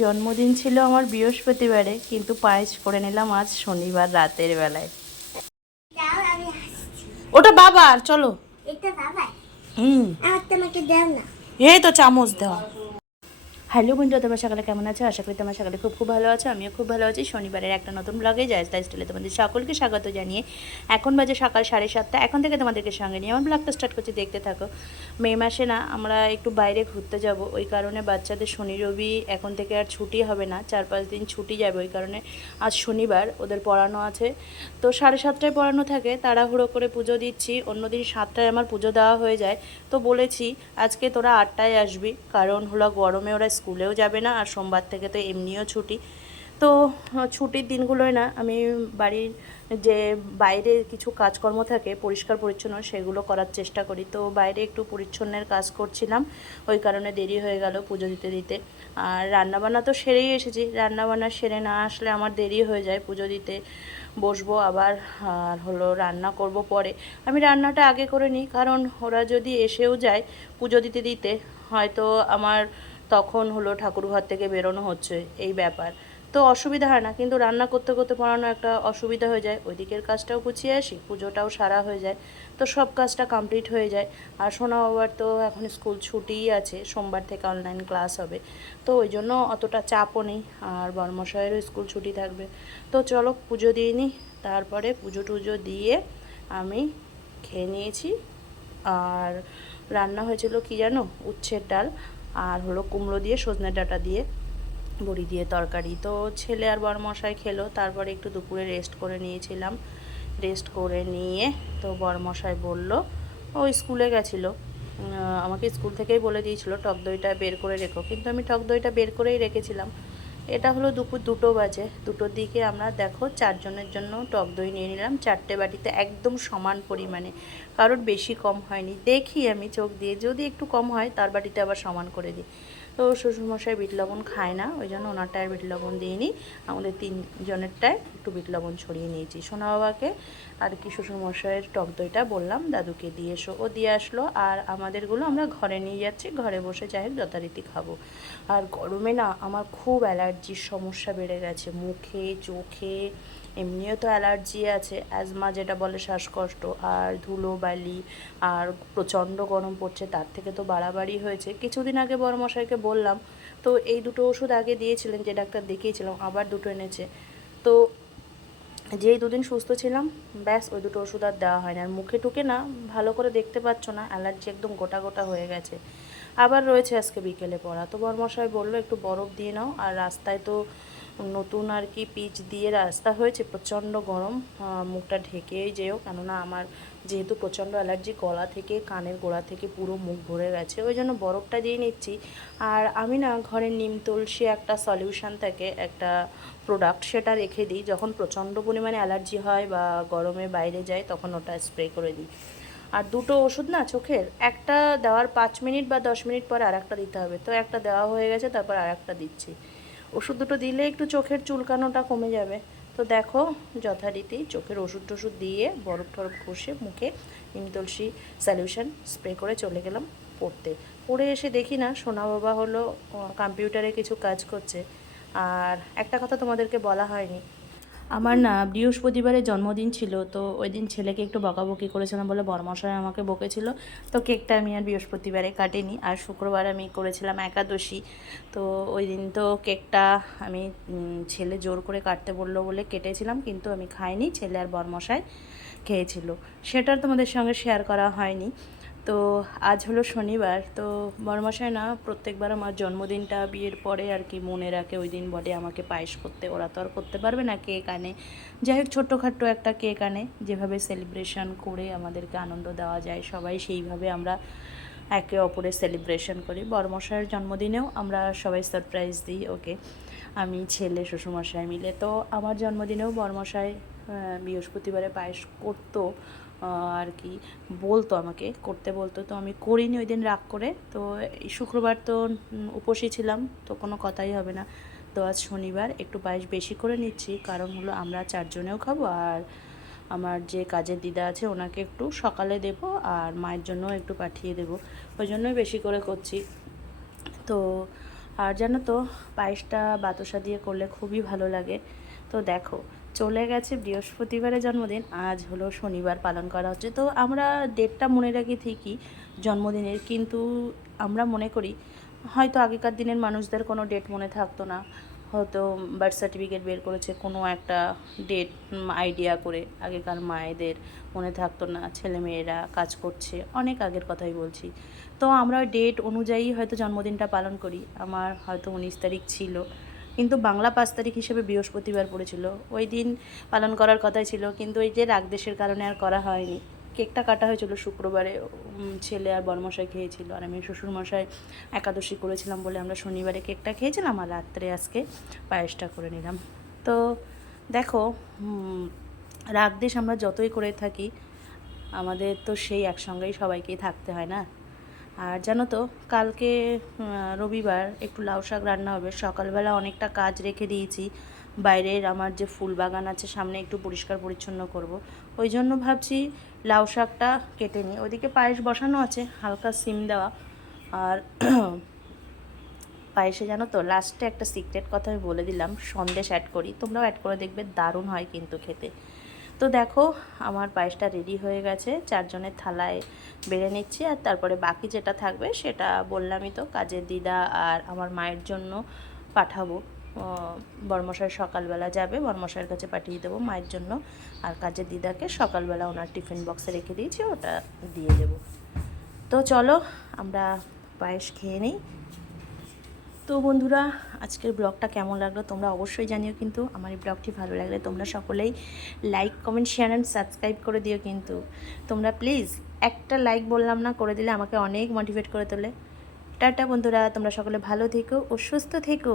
জন্মদিন ছিল আমার বৃহস্পতিবারে কিন্তু পায়েস করে নিলাম আজ শনিবার রাতের বেলায়। ওটা বাবার চলো। হম। এই তো চামচ দেওয়া হ্যালো বন্ধুরা তোমার সকালে কেমন আছো? আশা করি তোমার সকালে খুব খুব ভালো আছো, আমিও খুব ভালো আছি। শনিবারের একটা নতুন ব্লগে তাই স্টাইলে তোমাদের সকলকে স্বাগত জানিয়ে এখন বাজে সকাল সাড়ে সাতটা। এখন থেকে তোমাদেরকে সঙ্গে নিয়ে আমার ব্লগটা স্টার্ট করছি, দেখতে থাকো। মে মাসে না, আমরা একটু বাইরে ঘুরতে যাব, ওই কারণে বাচ্চাদের শনি, রবি এখন থেকে আর ছুটি হবে না, চার পাঁচ দিন ছুটি যাবে, ওই কারণে আজ শনিবার, ওদের পড়ানো আছে। তো সাড়ে সাতটায় পড়ানো থাকে, তাড়াহুড়ো করে পুজো দিচ্ছি অন্যদিন সাতটায় আমার পুজো দেওয়া হয়ে যায়। তো বলেছি, আজকে তোরা আটটায় আসবি, কারণ হলো গরমে ওরা স্কুলেও যাবে না, আর সোমবার থেকে তো এমনিও ছুটি। তো ছুটির দিনগুলোয় না, আমি বাড়ির যে বাইরে কিছু কাজকর্ম থাকে, পরিষ্কার পরিচ্ছন্ন, সেগুলো করার চেষ্টা করি। তো বাইরে একটু পরিচ্ছন্নের কাজ করছিলাম, ওই কারণে দেরি হয়ে গেল পুজো দিতে দিতে। আর রান্নাবান্না তো সেরেই এসেছি, রান্নাবান্না সেরে না আসলে আমার দেরি হয়ে যায় পুজো দিতে। বসবো আবার, আর হলো রান্না করব পরে। আমি রান্নাটা আগে করে নিই, কারণ ওরা যদি এসেও যায় পুজো দিতে দিতে, হয়তো আমার তখন হলো ঠাকুরঘর থেকে বেরোনো হচ্ছে এই ব্যাপার। তো অসুবিধা হয় না, কিন্তু রান্না করতে করতে পড়ানো একটা অসুবিধা হয়ে যায়। ওইদিকের কাজটাও গুছিয়ে আসি, পুজোটাও সারা হয়ে যায়। তো সব কাজটা কমপ্লিট হয়ে যায়। আর সোনা বাবার তো এখন স্কুল ছুটিই আছে, সোমবার থেকে অনলাইন ক্লাস হবে। তো ওই জন্য অতটা চাপও নেই, আর বর্মশায়েরও স্কুল ছুটি থাকবে। তো চলো পুজো দিয়ে নিই, তারপরে পুজো টুজো দিয়ে আমি খেয়ে নিয়েছি। আর রান্না হয়েছিল কি জানো? উচ্ছের ডাল। আর হলো কুমড়ো দিয়ে, সজনে ডাঁটা দিয়ে, বড়ি দিয়ে তরকারি। তো ছেলে আর বর মশাই খেলো, তারপরে একটু দুপুরে রেস্ট করে নিয়েছিলাম। রেস্ট করে নিয়ে তো বর মশাই বলল, ও স্কুলে গেছিল। আমাকে স্কুল থেকেই বলে দিয়েছিল, টক দইটা বের করে রেখো। কিন্তু আমি টক দইটা বের করেই রেখেছিলাম। এটা হলো দুপুর দুটো বাজে। দুটোর দিকে আমরা দেখো চারজনের জন্য টক দই নিয়ে নিলাম। চারটে বাটিতে একদম সমান পরিমাণে, কারোর বেশি কম হয়নি। দেখি আমি চোখ দিয়ে, যদি একটু কম হয় তার বাটিতে আবার সমান করে দিই। তো শ্বশুরমশাই বিট লবণ খায় না, ওই জন্য ওনারটায় বিট লবণ দিইনি। আমাদের তিনজনেরটায় একটু বিট লবণ ছড়িয়ে নিয়েছি। সোনা বাবাকে আর কি শ্বশুরমশাইয়ের টক দইটা বললাম, দাদুকে দিয়ে এসো, ও দিয়ে আসলো। আর আমাদেরগুলো আমরা ঘরে নিয়ে যাচ্ছি, ঘরে বসে যাই হোক, যথারীতি খাব। আর গরমে না আমার খুব অ্যালার্জির সমস্যা বেড়ে গেছে, মুখে, চোখে এমনিও তো অ্যালার্জি আছে, অ্যাজমা যেটা বলে শ্বাসকষ্ট আর ধুলো, বালি আর প্রচণ্ড গরম পড়ছে, তার থেকে তো বাড়াবাড়ি হয়েছে। কিছুদিন আগে বড় মশাইকে বললাম, তো এই দুটো ওষুধ আগে দিয়েছিলেন যে ডাক্তার দেখিয়েছিলাম, আবার দুটো এনেছে। তো যেই দুদিন সুস্থ ছিলাম, ব্যাস ওই দুটো ওষুধ আর দেওয়া হয় না আর মুখে টুকে না, ভালো করে দেখতে পাচ্ছ না, অ্যালার্জি একদম গোটা গোটা হয়ে গেছে। আবার রয়েছে আজকে বিকেলে পড়া। তো বরমশাই বলল, একটু বরফ দিয়ে নাও, আর রাস্তায় তো নতুন আর কি পিচ দিয়ে রাস্তা হয়েছে, প্রচণ্ড গরম। মুখটা ঢেকেই যেও, কেননা আমার যেহেতু প্রচণ্ড অ্যালার্জি, গলা থেকে, কানের গোড়া থেকে পুরো মুখ ভরে গেছে, ওই জন্য বরফটা দিয়ে নিচ্ছি। আর আমি না, ঘরে নিম তুলসী একটা সলিউশন থাকে একটা প্রোডাক্ট সেটা রেখে দিই, যখন প্রচণ্ড পরিমাণে অ্যালার্জি হয় বা গরমে বাইরে যায় তখন ওটা স্প্রে করে দিই। আর দুটো ওষুধ না চোখের, একটা দেওয়ার পাঁচ মিনিট বা দশ মিনিট পরে আর একটা দিতে হবে। তো একটা দেওয়া হয়ে গেছে, তারপর আর একটা দিচ্ছি। ওষুধ দুটো দিলে একটু চোখের চুলকানোটা কমে যাবে। তো দেখো যথারীতি চোখের ওষুধ টষুধ দিয়ে বরফ টরফ ঘষে মুখে নিম তুলসী সলিউশন স্প্রে করে চলে গেলাম পড়তে। পড়ে এসে দেখি না, সোনা বাবা হলো কম্পিউটারে কিছু কাজ করছে। আর একটা কথা তোমাদেরকে বলা হয়নি আমার না বৃহস্পতিবারে জন্মদিন ছিল, তো ওই দিন ছেলেকে একটু বকাবকি করেছিলাম বলে বরমশাই আমাকে বকেছিল। তো কেকটা আমি আর বৃহস্পতিবারে কাটিনি, আর শুক্রবার আমি করেছিলাম একাদশী। তো ওই দিন তো কেকটা আমি ছেলে জোর করে কাটতে বলল বলে কেটেছিলাম, কিন্তু আমি খাইনি, ছেলে আর বরমশাই খেয়েছিল। সেটা তোমাদের সঙ্গে শেয়ার করা হয়নি। তো আজ হলো শনিবার তো বড়মশাই না প্রত্যেকবার আমার জন্মদিনটা বিয়ের পরে আর কি মনে রাখে ওই দিন বলে আমাকে পায়েস করতে। ওরা তো আর করতে পারবে না কেক আনে। যাই হোক ছোট্টখাট্টো একটা কেক আনে যেভাবে সেলিব্রেশন করে আমাদেরকে আনন্দ দেওয়া যায় সবাই সেইভাবে আমরা একে অপরের সেলিব্রেশন করি। বড়মশাইয়ের জন্মদিনেও আমরা সবাই সারপ্রাইজ দিই ওকে। আমি ছেলে শ্বশুরমশাই মিলে। তো আমার জন্মদিনেও বড়মশাই আহ, বৃহস্পতিবারে পায়েস করতো আর কি, বলতো আমাকে, করতে বলতো। তো আমি করিনি ওই দিন রাগ করে। তো শুক্রবার তো উপসী ছিলাম, তো কোনো কথাই হবে না। তো আজ শনিবার, একটু পায়েস বেশি করে নিচ্ছি। কারণ হলো আমরা চারজনেও খাব আর আমার যে কাজের দিদা আছে, ওনাকে একটু সকালে দেবো আর মায়ের জন্য একটু পাঠিয়ে দেবো। ওই জন্যই বেশি করে করছি। তো আর জানো তো, পায়েসটা বাতাসা দিয়ে করলে খুবই ভালো লাগে। তো দেখো, চলে গেছে বৃহস্পতিবারের জন্মদিন, আজ হলো শনিবার পালন করা হচ্ছে। তো আমরা ডেটটা মনে রাখি ঠিকই, জন্মদিনের, কিন্তু আমরা মনে করি, হয়তো আগেকার দিনের মানুষদের কোনো ডেট মনে থাকতো না। হয়তো বার্থ সার্টিফিকেট বের করেছে কোনো একটা ডেট আইডিয়া করে। আগেকার মায়েদের মনে থাকতো না, ছেলেমেয়েরা কাজ করছে। অনেক আগের কথাই বলছি। তো আমরা ডেট অনুযায়ী হয়তো জন্মদিনটা পালন করি। আমার হয়তো উনিশ তারিখ ছিল। কিন্তু বাংলা পাঁচ তারিখ হিসেবে বৃহস্পতিবার পড়েছিল। ওই দিন পালন করার কথাই ছিল। কিন্তু ওই যে রাগদেশের কারণে আর করা হয়নি। কেকটা কাটা হয়েছিল শুক্রবারে ছেলে আর বরমশাই খেয়েছিল। আর আমি শ্বশুরমশাই একাদশী করেছিলাম বলে আমরা শনিবারে কেকটা খেয়েছিলাম আর রাত্রে আজকে পায়েসটা করে নিলাম। তো দেখো রাগ দেশ আমরা যতই করে থাকি, আমাদের তো সেই একসঙ্গেই সবাইকেই থাকতে হয় না। আর জানো তো, কালকে রবিবার একটু লাউ শাক রান্না হবে, সকালবেলা অনেকটা কাজ রেখে দিয়েছি। বাইরের আমার যে ফুল বাগান আছে সামনে একটু পরিষ্কার পরিচ্ছন্ন করব। ওই জন্য ভাবছি লাউ শাকটা কেটে নিই। ওইদিকে পায়েস বসানো আছে, হালকা সিম দেওয়া। আর পায়েসে জানো তো লাস্টে একটা সিক্রেট কথা আমি বলে দিলাম, সন্দেশ অ্যাড করি। তোমরাও অ্যাড করে দেখবে, দারুণ হয় কিন্তু খেতে। তো দেখো, আমার পায়েসটা রেডি হয়ে গেছে, চারজনের থালায় বেড়ে নিচ্ছি আর তারপরে বাকি যেটা থাকবে সেটা বললামই তো, কাজের দিদা আর আমার মায়ের জন্য পাঠাবো। বর্মশাই সকালবেলা যাবে, বর্মশাইয়ের কাছে পাঠিয়ে দেবো মায়ের জন্য। আর কাজের দিদাকে সকালবেলা ওনার টিফিন বক্সে রেখে দিয়েছি, ওটা দিয়ে দেবো। তো চলো, আমরা পায়েস খেয়ে নিই। তো বন্ধুরা, আজকের ব্লগটা কেমন লাগল তোমরা অবশ্যই জানিও কিন্তু। আমার এই ব্লগটি ভালো লাগলে তোমরা সকলেই like comment share and subscribe করে দিও কিন্তু। তোমরা প্লিজ একটা লাইক বললাম না, করে দিলে আমাকে অনেক মোটিভেট করে তোলে। টাটা বন্ধুরা, তোমরা সকলে ভালো থেকো ও সুস্থ থেকো।